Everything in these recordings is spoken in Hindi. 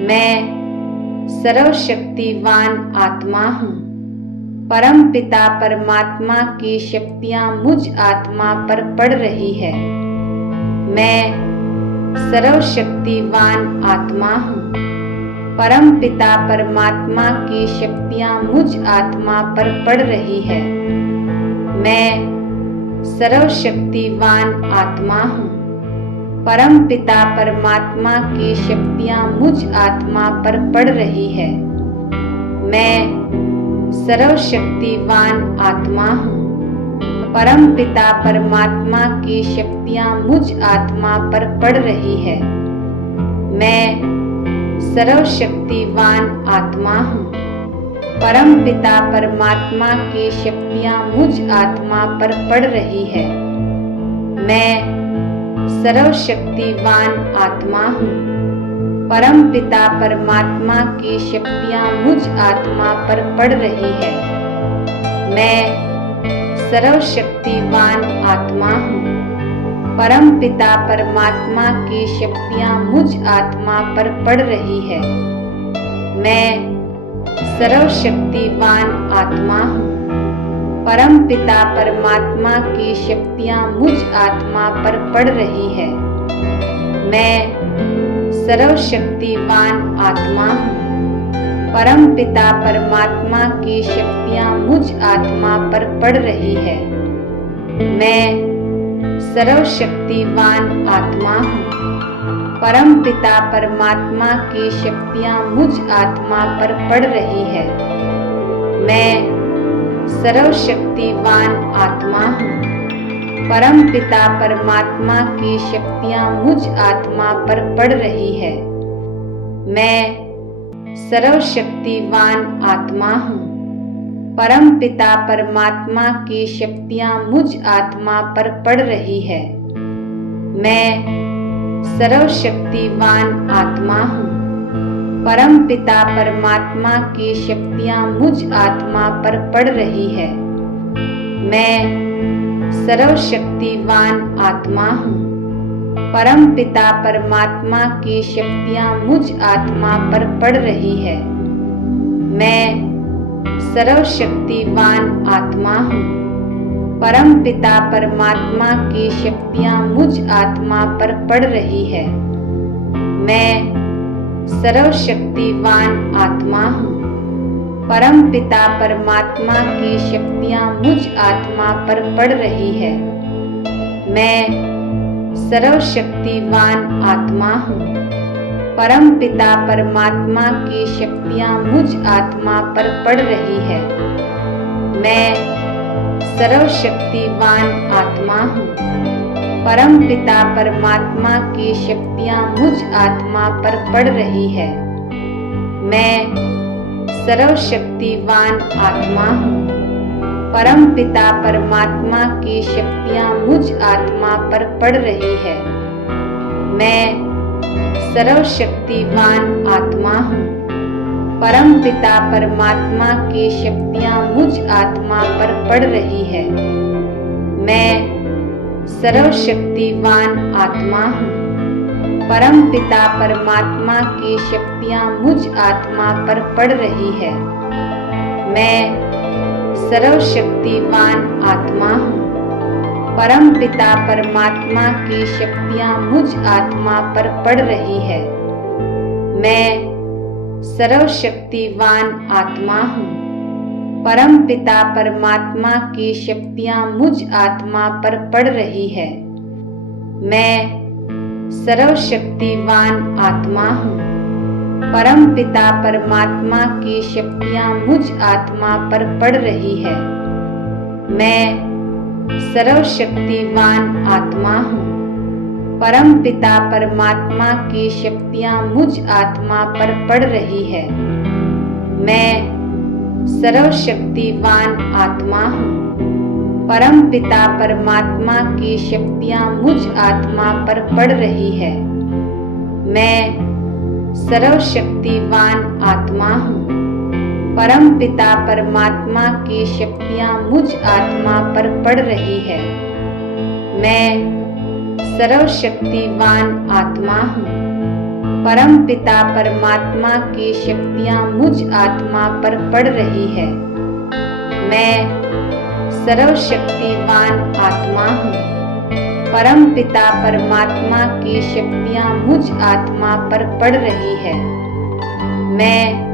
मैं सर्वशक्तिवान आत्मा हूँ। परम पिता परमात्मा की शक्तियाँ मुझ आत्मा पर पड़ रही है। मैं सर्वशक्तिवान आत्मा हूँ। परम पिता परमात्मा की शक्तियाँ मुझ आत्मा पर पड़ रही है। मैं सर्वशक्तिवान आत्मा हूँ। परम पिता परमात्मा की शक्तियाँ मुझ आत्मा पर पड़ रही है। मैं सर्वशक्तिवान आत्मा हूँ। परम पिता परमात्मा की शक्तियाँ मुझ आत्मा पर पड़ रही है। मैं सर्वशक्तिवान आत्मा हूँ। परम पिता परमात्मा की शक्तियाँ मुझ आत्मा पर पड़ रही है। मैं सर्वशक्तिवान आत्मा हूँ। परम पिता परमात्मा की शक्तियाँ मुझ आत्मा पर पड़ रही है। मैं सर्वशक्तिवान आत्मा हूँ। परम पिता परमात्मा की शक्तियाँ मुझ आत्मा पर पड़ रही है। मैं सर्वशक्तिवान आत्मा हूँ। परम पिता परमात्मा की शक्तियाँ मुझ आत्मा पर पड़ रही है। मैं सर्वशक्तिवान आत्मा हूँ। परम पिता परमात्मा की शक्तियाँ मुझ आत्मा पर पड़ रही है। मैं सर्वशक्तिवान आत्मा हूँ। परम पिता परमात्मा की शक्तियाँ मुझ आत्मा पर पड़ रही है। मैं सर्वशक्तिवान आत्मा हूँ। परम पिता परमात्मा की शक्तियाँ मुझ आत्मा पर पड़ रही है। मैं सर्वशक्तिवान आत्मा हूँ। परम पिता परमात्मा की शक्तियाँ मुझ आत्मा पर पड़ रही है। मैं सर्वशक्तिवान आत्मा हूँ। परम पिता परमात्मा की शक्तियाँ मुझ आत्मा पर पड़ रही है। मैं सर्वशक्तिवान आत्मा हूँ। परम पिता परमात्मा की शक्तियाँ मुझ आत्मा पर पड़ रही है। मैं सर्वशक्तिवान आत्मा हूँ। परम पिता परमात्मा की शक्तियाँ मुझ आत्मा पर पड़ रही है। मैं सर्वशक्तिवान आत्मा हूँ। परम पिता परमात्मा की शक्तियाँ मुझ आत्मा पर पड़ रही है। मैं सर्वशक्तिवान आत्मा हूँ। परम पिता परमात्मा की शक्तियाँ मुझ आत्मा पर पड़ रही है। मैं सर्वशक्तिवान आत्मा हूँ। परम पिता परमात्मा की शक्तियाँ मुझ आत्मा पर पड़ रही है। मैं सर्वशक्तिवान आत्मा हूँ। परम पिता परमात्मा की शक्तियाँ मुझ आत्मा पर पड़ रही है। मैं सर्वशक्तिवान आत्मा हूँ। परम पिता परमात्मा की शक्तियाँ मुझ आत्मा पर पड़ रही है। मैं सर्वशक्तिवान आत्मा हूँ। परम पिता परमात्मा की शक्तियाँ मुझ आत्मा पर पड़ रही है। मैं सर्वशक्तिवान आत्मा हूँ। परम पिता परमात्मा की शक्तियाँ मुझ आत्मा पर पड़ रही है। मैं सर्वशक्तिवान आत्मा हूँ। परम पिता परमात्मा की शक्तियाँ मुझ आत्मा पर पड़ रही है। मैं सर्वशक्तिवान आत्मा हूँ। परम पिता परमात्मा की शक्तियाँ मुझ आत्मा पर पड़ रही है। मैं सर्वशक्तिवान आत्मा हूँ। परम पिता परमात्मा की शक्तियाँ मुझ आत्मा पर पड़ रही है। मैं सर्वशक्तिवान आत्मा हूँ। परम पिता परमात्मा की शक्तियाँ मुझ आत्मा पर पड़ रही है। मैं सर्वशक्तिवान आत्मा हूँ। परम पिता परमात्मा की शक्तियाँ मुझ आत्मा पर पड़ रही है। मैं सर्वशक्तिवान आत्मा हूँ। परम पिता परमात्मा की शक्तियाँ मुझ आत्मा पर पड़ रही है। मैं सर्वशक्तिवान आत्मा हूँ। परम पिता परमात्मा की शक्तियाँ मुझ आत्मा पर पड़ रही है। मैं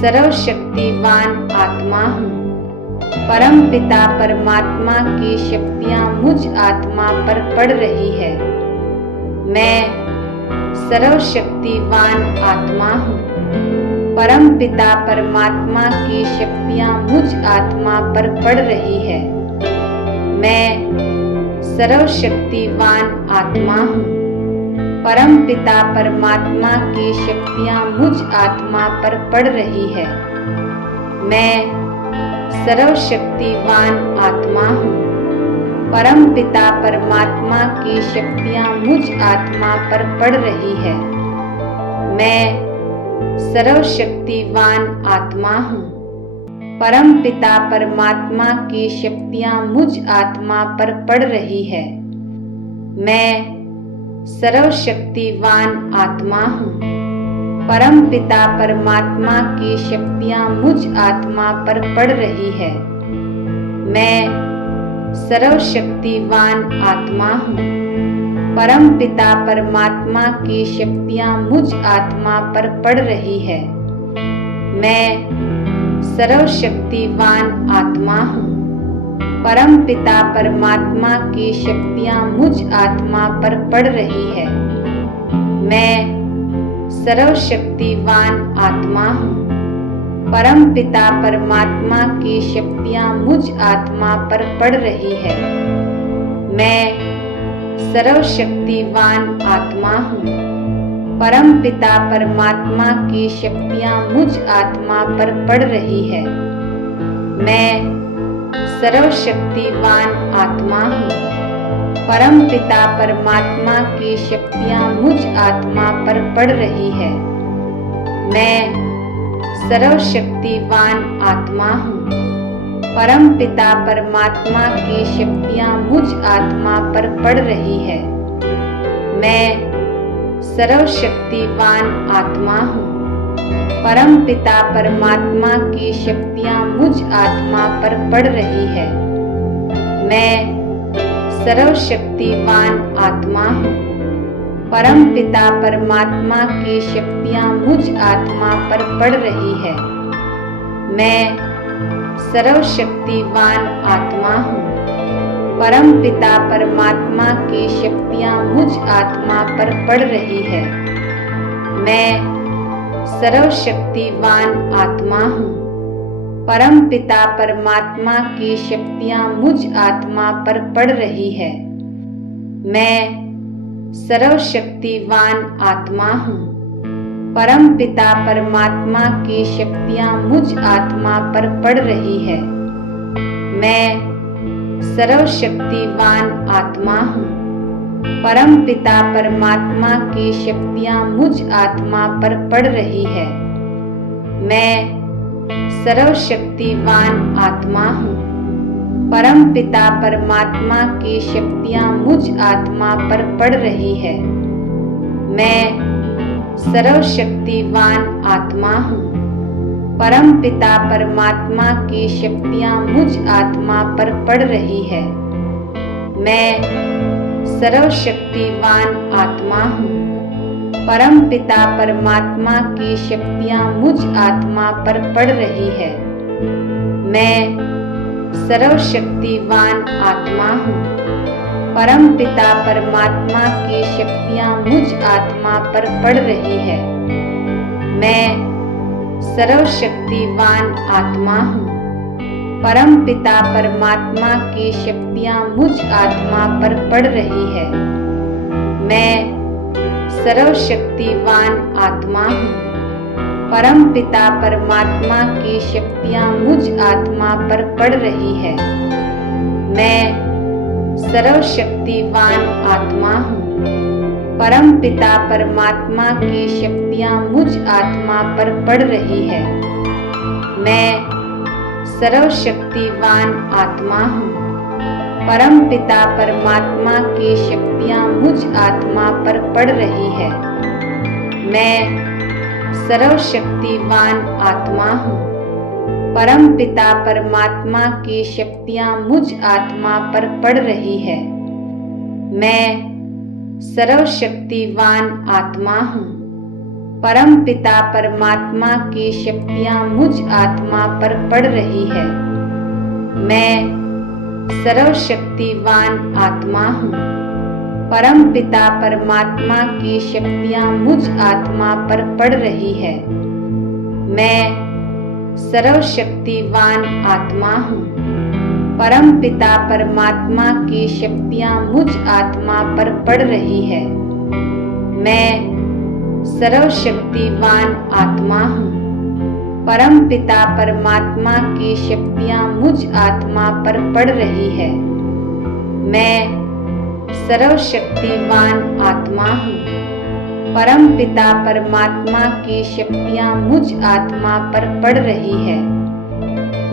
सर्वशक्तिवान आत्मा हूँ। परम पिता परमात्मा की शक्तियाँ मुझ आत्मा पर पड़ रही है। मैं सर्वशक्तिवान आत्मा हूँ। परम पिता परमात्मा की शक्तियाँ मुझ आत्मा पर पड़ रही है। मैं सर्वशक्तिवान आत्मा हूँ। परम पिता परमात्मा की शक्तियाँ मुझ आत्मा पर पड़ रही है। मैं सर्वशक्तिवान आत्मा हूँ। परम पिता परमात्मा की शक्तियाँ मुझ आत्मा पर पड़ रही है। मैं सर्वशक्तिवान आत्मा हूँ। परम पिता परमात्मा की शक्तियाँ मुझ आत्मा पर पड़ रही है। मैं सर्वशक्तिवान आत्मा हूँ। परम पिता परमात्मा की शक्तियाँ मुझ आत्मा पर पड़ रही है। मैं सर्वशक्तिवान आत्मा हूँ। परम पिता परमात्मा की शक्तियाँ मुझ आत्मा पर पड़ रही है। मैं सर्वशक्तिवान आत्मा हूँ। परम पिता परमात्मा की शक्तियाँ मुझ आत्मा पर पड़ रही है। मैं सर्वशक्तिवान आत्मा हूँ। परम पिता परमात्मा की शक्तियाँ मुझ आत्मा पर पड़ रही है। मैं सर्वशक्तिवान आत्मा हूँ। परम पिता परमात्मा की शक्तियाँ मुझ आत्मा पर पड़ रही है। मैं सर्वशक्तिवान आत्मा हूँ। परम पिता परमात्मा की शक्तियाँ मुझ आत्मा पर पड़ रही है। मैं सर्वशक्तिवान आत्मा हूँ। परम पिता परमात्मा की शक्तियाँ मुझ आत्मा पर पड़ रही है। मैं सर्वशक्तिवान आत्मा हूँ। परम पिता परमात्मा की शक्तियाँ मुझ आत्मा पर पड़ रही है। मैं सर्वशक्तिवान आत्मा हूँ। परम पिता परमात्मा की शक्तियाँ मुझ आत्मा पर पड़ रही है। मैं सर्वशक्तिवान आत्मा हूँ। परम पिता परमात्मा की शक्तियाँ मुझ आत्मा पर पड़ रही है। मैं सर्वशक्तिवान आत्मा हूँ। परम पिता परमात्मा की शक्तियाँ मुझ आत्मा पर पड़ रही है। मैं सर्वशक्तिवान आत्मा हूँ। परम पिता परमात्मा की शक्तियाँ मुझ आत्मा पर पड़ रही है। मैं सर्वशक्तिवान आत्मा हूँ। परम पिता परमात्मा की शक्तियाँ मुझ आत्मा पर पड़ रही है। मैं सर्वशक्तिवान आत्मा हूँ। परम पिता परमात्मा की शक्तियाँ मुझ आत्मा पर पड़ रही है। मैं सर्वशक्तिवान आत्मा हूँ। परम पिता परमात्मा की शक्तियाँ मुझ आत्मा पर पड़ रही है। मैं सर्वशक्तिवान आत्मा हूँ। परम पिता परमात्मा की शक्तियाँ मुझ आत्मा पर पड़ रही है। मैं सर्वशक्तिवान आत्मा हूँ। परम पिता परमात्मा की शक्तियाँ मुझ आत्मा पर पड़ रही है। मैं सर्वशक्तिवान आत्मा हूँ। परम पिता परमात्मा की शक्तियाँ मुझ आत्मा पर पड़ रही है। मैं सर्वशक्तिवान आत्मा हूँ। परम पिता परमात्मा की शक्तियाँ मुझ आत्मा पर पड़ रही है। मैं सर्वशक्तिवान आत्मा हूँ। परम पिता परमात्मा की शक्तियाँ मुझ आत्मा पर पड़ रही है। मैं सर्वशक्तिवान आत्मा हूँ। परम पिता परमात्मा की शक्तियाँ मुझ आत्मा पर पड़ रही है। मैं सर्वशक्तिवान आत्मा हूँ। परमपिता परमात्मा की शक्तियाँ मुझ आत्मा पर पड़ रही है। मैं सर्वशक्तिवान आत्मा हूँ। परमपिता परमात्मा की शक्तियाँ मुझ आत्मा पर पड़ रही है। मैं सर्वशक्तिवान आत्मा हूँ। परमपिता परमात्मा की शक्तियाँ मुझ आत्मा पर पड़ रही है। मैं सर्वशक्तिवान आत्मा हूँ। परमपिता परमात्मा की शक्तियाँ मुझ आत्मा पर पड़ रही है। मैं सर्वशक्तिवान आत्मा हूँ। परमपिता परमात्मा की शक्तियाँ मुझ आत्मा पर पड़ रही है। मैं सर्वशक्तिवान आत्मा हूँ। परमपिता परमात्मा की शक्तियाँ मुझ आत्मा पर पड़ रही है।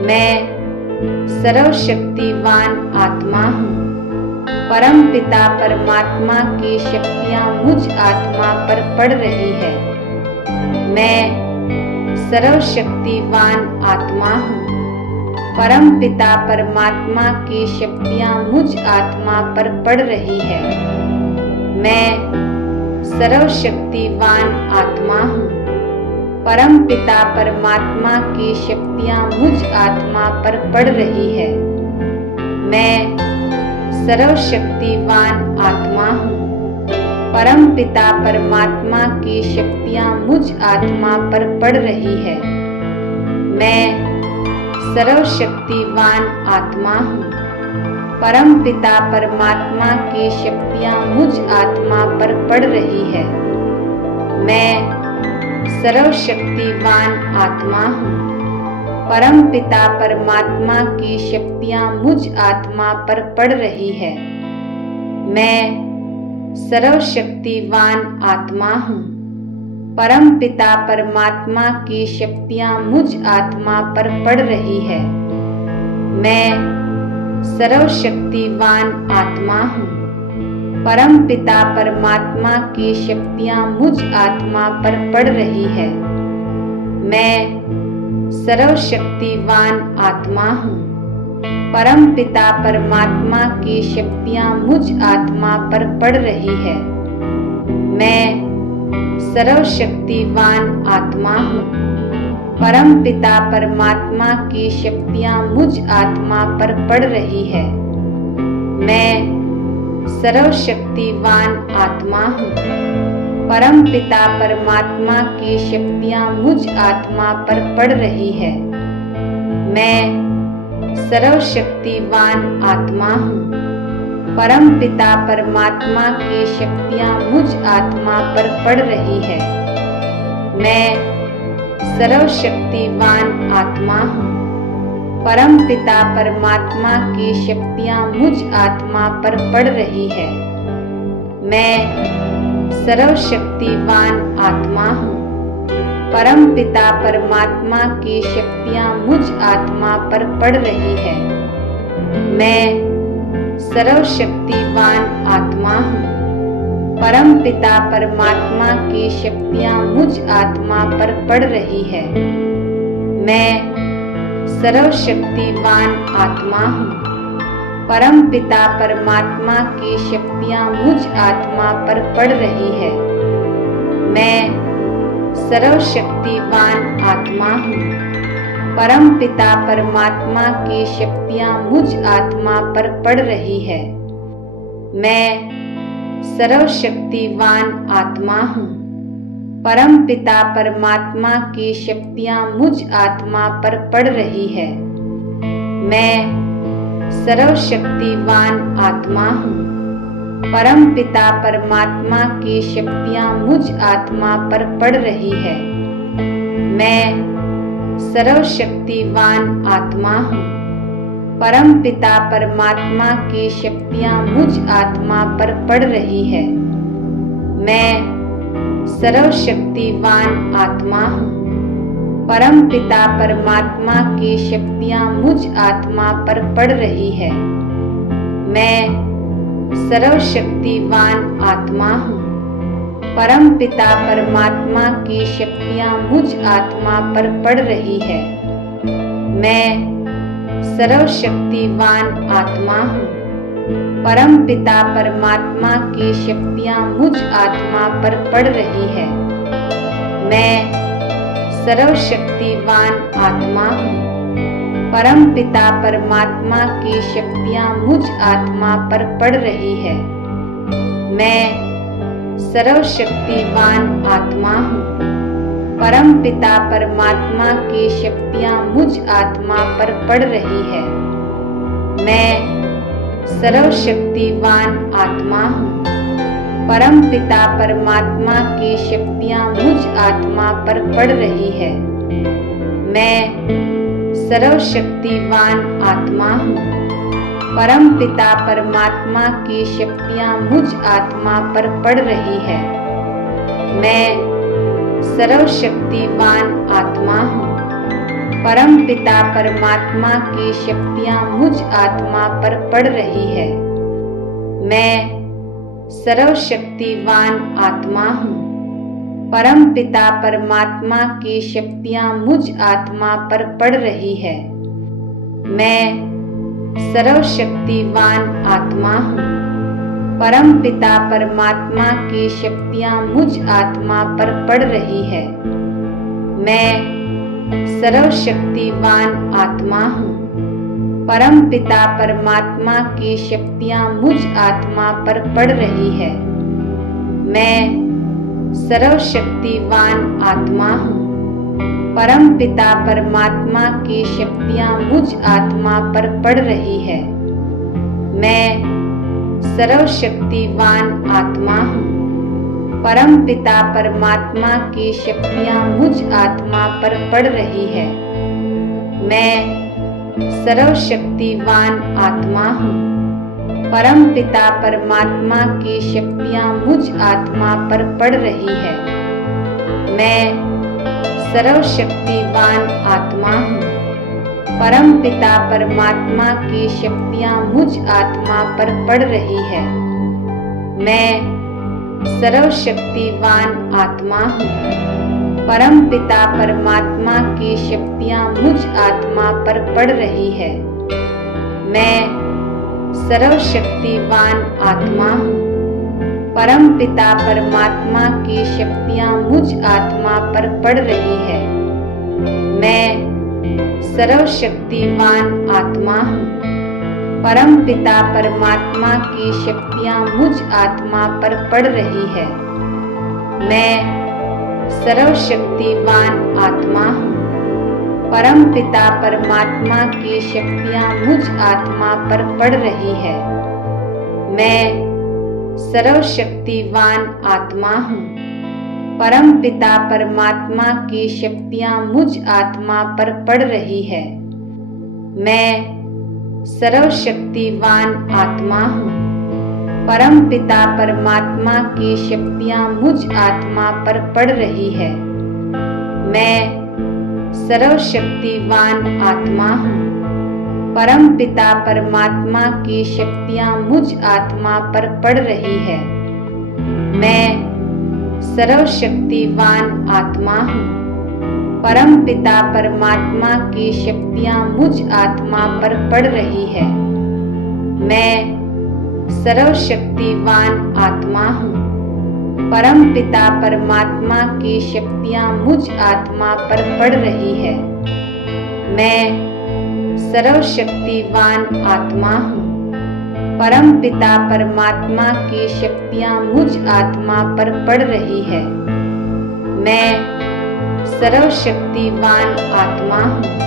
मैं सर्वशक्तिवान आत्मा हूँ। परमपिता परमात्मा की शक्तियाँ मुझ आत्मा पर पड़ रही है। मैं सर्वशक्तिवान आत्मा हूँ। परमपिता परमात्मा की शक्तियाँ मुझ आत्मा पर पड़ रही है। मैं सर्वशक्तिवान आत्मा हूँ। परमपिता परमात्मा की शक्तियाँ मुझ आत्मा पर पड़ रही है। मैं सर्वशक्तिवान आत्मा हूँ। परमपिता परमात्मा की शक्तियाँ मुझ आत्मा पर पड़ रही है। मैं सर्वशक्तिवान आत्मा हूँ। परमपिता परमात्मा की शक्तियाँ मुझ आत्मा पर पड़ रही है। मैं सर्वशक्तिवान आत्मा हूँ। परमपिता परमात्मा की शक्तियाँ मुझ आत्मा पर पड़ रही है। मैं सर्वशक्तिवान आत्मा हूँ। परमपिता परमात्मा की शक्तियाँ मुझ आत्मा पर पड़ रही है। मैं सर्वशक्तिवान आत्मा हूँ। परमपिता परमात्मा की शक्तियाँ मुझ आत्मा पर पड़ रही है। मैं सर्वशक्तिवान आत्मा हूँ। परमपिता परमात्मा की शक्तियाँ मुझ आत्मा पर पड़ रही है। मैं सर्वशक्तिवान आत्मा हूँ। परमपिता परमात्मा की शक्तियाँ मुझ आत्मा पर पड़ रही है। मैं सर्वशक्तिवान आत्मा हूँ। परमपिता परमात्मा की शक्तियाँ मुझ आत्मा पर पड़ रही है। मैं सर्वशक्तिवान आत्मा हूँ। परमपिता परमात्मा की शक्तियाँ मुझ आत्मा पर पड़ रही है। मैं सर्वशक्तिवान आत्मा हूँ। परमपिता परमात्मा की शक्तियाँ मुझ आत्मा पर पड़ रही है। मैं सर्वशक्तिवान आत्मा हूँ। परमपिता परमात्मा की शक्तियाँ मुझ आत्मा पर पड़ रही है। मैं सर्वशक्तिवान आत्मा हूँ। परमपिता परमात्मा की शक्तियाँ मुझ आत्मा पर पड़ रही है। मैं सर्वशक्तिवान आत्मा हूँ। परमपिता परमात्मा की शक्तियाँ मुझ आत्मा पर पड़ रही है। मैं सर्वशक्तिवान आत्मा हूँ। परमपिता परमात्मा की शक्तियाँ मुझ आत्मा पर पड़ रही है। मैं सर्वशक्तिवान आत्मा हूँ। परमपिता परमात्मा की शक्तियाँ मुझ आत्मा पर पड़ रही है। मैं सर्वशक्तिवान आत्मा हूँ। परमपिता परमात्मा की शक्तियाँ मुझ आत्मा पर पड़ रही है। मैं सर्वशक्तिवान आत्मा हूँ। परमपिता परमात्मा की शक्तियाँ मुझ आत्मा पर पड़ रही है। मैं सर्वशक्तिवान आत्मा हूँ। परमपिता परमात्मा की शक्तियाँ मुझ आत्मा पर पड़ रही है। मैं सर्वशक्तिवान आत्मा हूँ। परमपिता परमात्मा की शक्तियाँ मुझ आत्मा पर पड़ रही है। मैं सर्वशक्तिवान आत्मा हूँ। परमपिता परमात्मा की शक्तियाँ मुझ आत्मा पर पड़ रही है। मैं सर्वशक्तिवान आत्मा हूँ। परमपिता परमात्मा की शक्तियाँ मुझ आत्मा पर पड़ रही है। मैं सर्वशक्तिवान आत्मा हूँ। परमपिता परमात्मा की शक्तियाँ मुझ आत्मा पर पड़ रही है। मैं सर्वशक्तिवान आत्मा हूँ। परमपिता परमात्मा की शक्तियाँ मुझ आत्मा पर पड़ रही है। मैं सर्वशक्तिवान आत्मा हूँ। परमपिता परमात्मा की शक्तियाँ मुझ आत्मा पर पड़ रही है। मैं सर्वशक्तिवान आत्मा हूँ। परमपिता परमात्मा की शक्तियाँ मुझ आत्मा पर पड़ रही है। मैं सर्वशक्तिवान आत्मा हूँ। परमपिता परमात्मा की शक्तियाँ मुझ आत्मा पर पड़ रही है। मैं सर्वशक्तिवान आत्मा हूँ। परमपिता परमात्मा की शक्तियाँ मुझ आत्मा पर पड़ रही है। मैं सर्वशक्तिवान आत्मा हूँ। परमपिता परमात्मा की शक्तियाँ मुझ आत्मा पर पड़ रही है। मैं सर्वशक्तिवान आत्मा हूँ। परमपिता परमात्मा की शक्तियाँ मुझ आत्मा पर पड़ रही है। मैं सर्वशक्तिवान आत्मा हूँ। परमपिता परमात्मा की शक्तियाँ मुझ आत्मा पर पड़ रही है। मैं सर्वशक्तिवान आत्मा हूँ। परमपिता परमात्मा की शक्तियाँ मुझ आत्मा पर पड़ रही है। मैं सर्वशक्तिवान आत्मा हूँ। परमपिता परमात्मा की शक्तियाँ मुझ आत्मा पर पड़ रही है। मैं सर्वशक्तिवान आत्मा हूँ। परमपिता परमात्मा की शक्तियाँ मुझ आत्मा पर पड़ रही है। मैं सर्वशक्तिवान आत्मा हूँ। परमपिता परमात्मा की शक्तियाँ मुझ आत्मा पर पड़ रही है। मैं सर्वशक्तिवान आत्मा हूँ। परमपिता परमात्मा की शक्तियाँ मुझ आत्मा पर पड़ रही है। मैं सर्वशक्तिवान आत्मा हूँ। परमपिता परमात्मा की शक्तियाँ मुझ आत्मा पर पड़ रही है। मैं सर्वशक्तिवान आत्मा हूँ। परमपिता परमात्मा की शक्तियाँ मुझ आत्मा पर पड़ रही है। मैं सर्वशक्तिवान आत्मा हूँ। परमपिता परमात्मा की शक्तियाँ मुझ आत्मा पर पड़ रही है। मैं सर्वशक्तिवान आत्मा हूँ। परमपिता परमात्मा की शक्तियाँ मुझ आत्मा पर पड़ रही है। मैं सर्वशक्तिवान आत्मा हूँ। परमपिता परमात्मा की शक्तियाँ मुझ आत्मा पर पड़ रही है। मैं सर्वशक्तिवान आत्मा हूँ। परमपिता परमात्मा की शक्तियाँ मुझ आत्मा पर पड़ रही है। मैं सर्वशक्तिवान आत्मा हूँ। परमपिता परमात्मा की शक्तियाँ मुझ आत्मा पर पड़ रही है। मैं सर्वशक्तिवान आत्मा हूँ।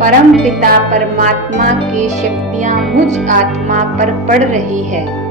परमपिता परमात्मा की शक्तियाँ मुझ आत्मा पर पड़ रही है।